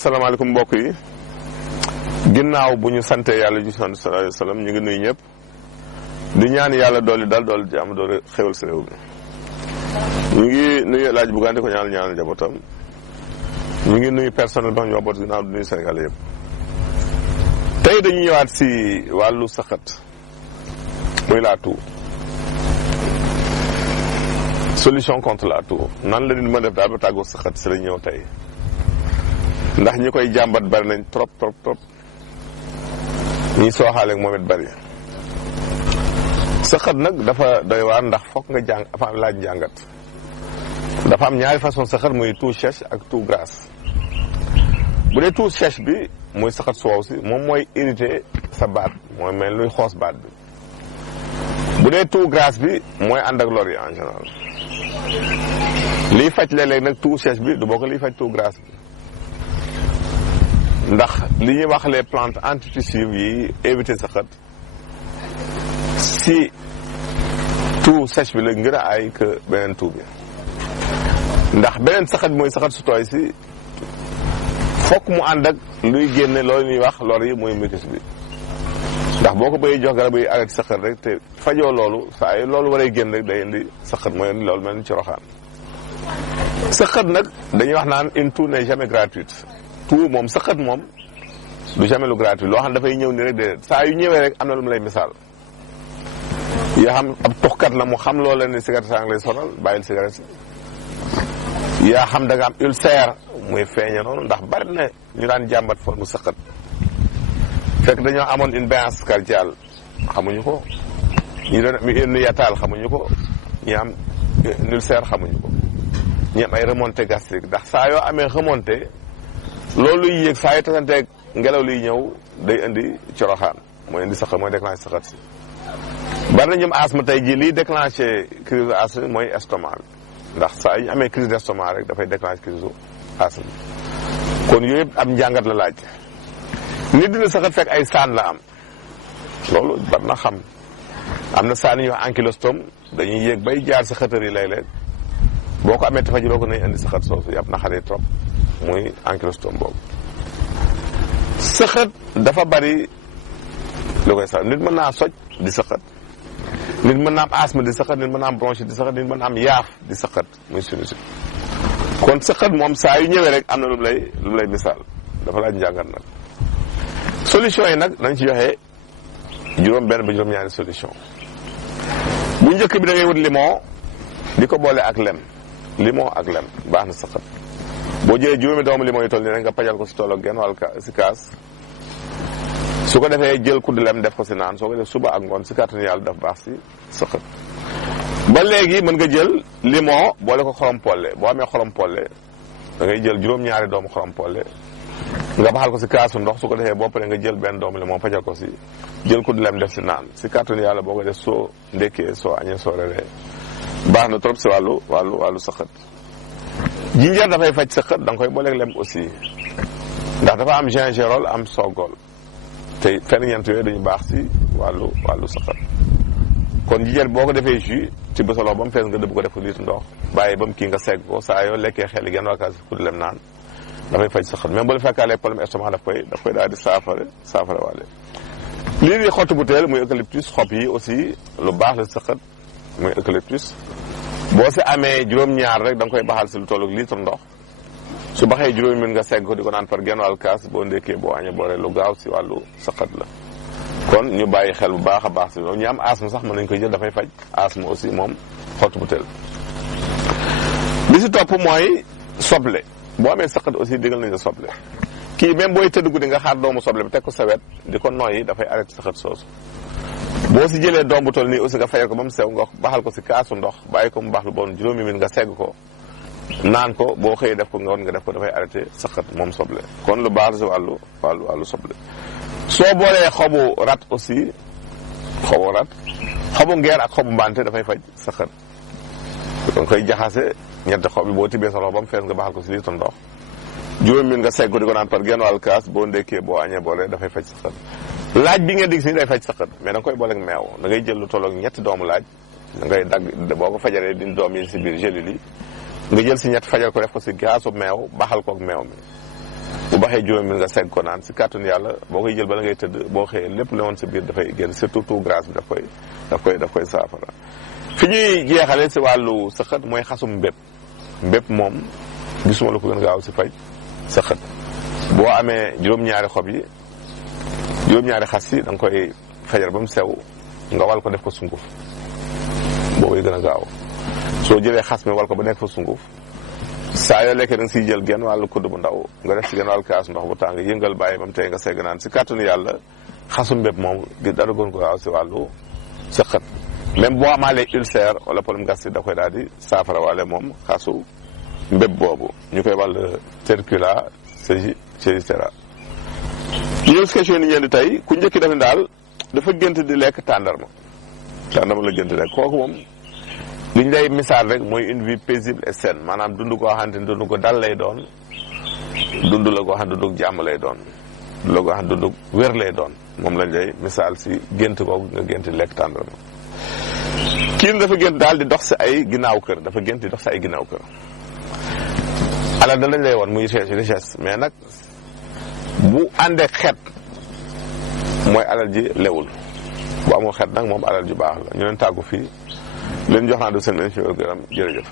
asalaamaaleykum mbokk yi ginnaaw bu ñu sante yàlla ji sallallahu alayhi wa sallam ñu ngi nuyu ñëpp di ñaan yàlla dooli dal dool jàmm doole xewal si réew mi ñu ngi nuyu laaj bu gànte ko ñaanal njabootam ñu ngi nuyu personnel ba ñoo boot ginnaaw di nuyu Sénégal yëpp tey dañu ñëwaat si wàllu saxat muy la toux solution contre la toux nan la nit mën def daal ba tàggoo saxat si la ñëw tey ndax ñi koy jàmbat bari nañ trop ñi sooxaaleeg moom it bari saxat nag dafa doy waar ndax foog nga jàng dafa am laaj njàngat dafa am ñaari façon saxat muy toux sèche ak toux grasse bu dee toux sèche bi muy saxat su wow si moom mooy irrité sa baat mooy mel luy xoos baat bi bu dee toux grasse bi mooy ànd ak lor yi en général liy faj léeg-léeg nag toux sèche bi du bokk liy faj toux grasse bi ndax li ñuy wax les plantes antitussives yi éviter saxat si toux sèche bi la gën a aay que beneen toux bi ndax beneen saxat bi mooy saxat su tooy si fokk mu ànd ak luy génne loolu ñuy wax lor yi mooy mucus bi ndax boo ko bëggee jox garab yi arrêté saxat rek te fajoo loolu saa yi loolu waree génn rek day indi saxat mooy indi loolu mel ni ci roxaan saxat nag dañuy wax naan une toux n'est jamais gratuite toux moom saxat moom du jamais lu gratuit loo xam dafay ñëw ni rek de saa yu ñëwee rek am na lu mu lay misaal yaa xam ab tuxkat la mu xam loo leen ni cigarette saa ngi lay sonal bàyyil cigarette si yaa xam da nga am ulcère muy feeñe noonu ndax bari na ñu daan jàmbat forme saxat fekk dañoo amoon une béance cardiaque xamuñu ko ñu doon une yataal xamuñu ko ñi am ulcère xamuñu ko ñi am ay remontée gastrique ndax saa yoo amee remontée loolu luy yéeg saa yu tasanteeg ngelaw liy ñëw day indi coroxaan mooy indi saxat mooy déclenché saxat si bari na ñoom asthme tey jii liy déclenché crise asthme mooy estomac bi ndax saa yu ñu amee crise d'estomac rek dafay déclenché crise asthme kon yooyu yëpp am njàngat la laaj nit dina saxat fekk ay saan la am loolu bar na xam am na saan yi ñuy wax ankylostome dañuy yéeg bay jaar sa xëtër yi léeg-léeg boo ko amee te fajuloo ko nañ indi saxat soosu yàpp na xale trop muy ankylostome boobu saxat dafa bari lu koy sax nit mën naa soj di saxat nit mën naa am asthme di saxat nit mën naa am bronchite di saxat nit mën naa am yaaf di saxat muy sinusite kon saxat moom saa yu ñëwee rek am na lu mu lay misaal dafa laaj njàngat nag solution yi nag dañ ci joxe juróom benn ba juróom ñaari solution bu njëkk bi da ngay wut limon di ko boole ak lem limon ak lem baax na saxat boo jëlee juróomi doomu limon yi toll nii rek nga pajal ko si tool ak genn wàll si kaas su ko defee jël kuddu lem def ko si naan soo ko def suba ak ngoon si kàttanu yàlla daf baax si saxat ba léegi mën nga jël limon boole ko xorom polle boo amee xorom polle da ngay jël juróom-ñaari doomu xorom polle nga baxal ko si kaasu ndox su ko defee boo paree nga jël benn doomu limon pajal ko si jël kuddu lem def si naan si kàttanu yàlla boo ko def soo ndekkee soo añee soo reeree baax na trop si wàllu saxat jinjeer dafay faj saxat da nga koy booleeg lem aussi ndax dafa am gingerol am soogol te ferñeent yooyu dañu baax si wàllu saxat kon jinjeer boo ko defee jus ci bësaloo ba mu fees nga dëbb ko def ko litre ndox bàyyi ba mu kii nga segg ko saa yoo lekkee xel yi genn wàllu ku lem naan dafay faj saxat même bu la fekkaalee problème estomac daf koy daal di saafara waale lii di xottu butéel muy eucalyptus xob yi aussi lu baax la saxat muy eucalyptus boo si amee juróom-ñaar rek da nga koy baxal si lu tollu litre ndox su baxee juróomi min nga segg ko di ko naan par genn wàll kaas boo ndekkee boo añee boo ree lu gaaw si wàllu saxat la kon ñu bàyyi xel bu baax a baax si loolu ñu am asthme sax mën nañu koy jël dafay faj asthme aussi moom xottu butéel li si topp mooy soble boo amee saxat aussi digal nañ la soble kii même booy tëdd guddi nga xaar doomu soble bi teg ko sa wet di ko nooyi dafay arrêté saxat soosu boo si jëlee doom bu toll nii aussi nga fayal ko ba mu sew nga baxal ko si kaasu ndox bàyyi ko mu baax lu bon juróomi min nga segg ko naan ko boo xëyee def ko ngoon nga def ko dafay arrêté saxat moom soble kon lu baax si wàllu soble soo boolee xobu rat aussi xobu ngeer ak xobu mbante dafay faj saxat da nga koy jaxase ñetti xob yi boo tibbee sa loxo ba mu fees nga baxal ko si litre ndox juróomi min nga segg ko di ko naan par genn wàll kaas boo ndekkee boo añee boole dafay faj saxat laaj bi nga dig si day faj saxat mais da nga koy booleeg meew da ngay jël lu tolloog ñetti doomu laaj da ngay dagg boo ko fajaree di doom yi si biir gélule yi nga jël si ñett fajal ko def ko si gaasu meew baxal koog meew mi bu baxee juróomi nga segg ko naan si kàttanu yàlla boo koy jël bala ngay tëdd boo xëyee lépp li woon sa biir dafay génn surtout tout grâce bi daf koy saafara. fi ñuy jeexale si wàllu sëqët mooy xasum mbépp moom gisuma la ko gën gaaw si faj sëqët. boo amee juróom-ñaari xob yi juróom-ñaari xas yi da nga koy fajar ba mu sew nga wal ko def ko sunguf boobu gën a gaaw soo jëlee xas mi wal ko ba nekk fa sunguf saa yoo lekkee da nga siy jël genn wàllu kudd bu ndaw nga def si genn wàllu kaas ndox bu tàng yëngal bàyyi ba mu tey nga segg naan si kàttanu yàlla xasum mbépp moom dara gën ko gaaw si wàllu sëqët. même boo amaalee ulcère wala problème gastrique da koy daal di saafara waale moom xasu mbépp boobu ñu koy wàll tercula cetera. ñëw si question ni ñeen di tey ku njëkki def ni daal dafa gént di lekk tàndarma la gént di lekk kooku moom li ñu lay misaal rek mooy une vie paisible et saine maanaam dund koo xamante ni dund ko dal lay doon dund la koo xam ne dundug jàmm lay doon dund la koo xam ne dundug wér lay doon moom lañ lay misaal si gént kooku nga gént di lekk tàndarma. kii dafa gént daal di dox si ay ginnaaw kër alal da lañ lay woon muy richesse mais nag bu àndee xet mooy alal ji lewul bu amul xet nag moom alal ji baax la ñu leen tàggu fii leen jox naa du seen émission gërëm jërëjëf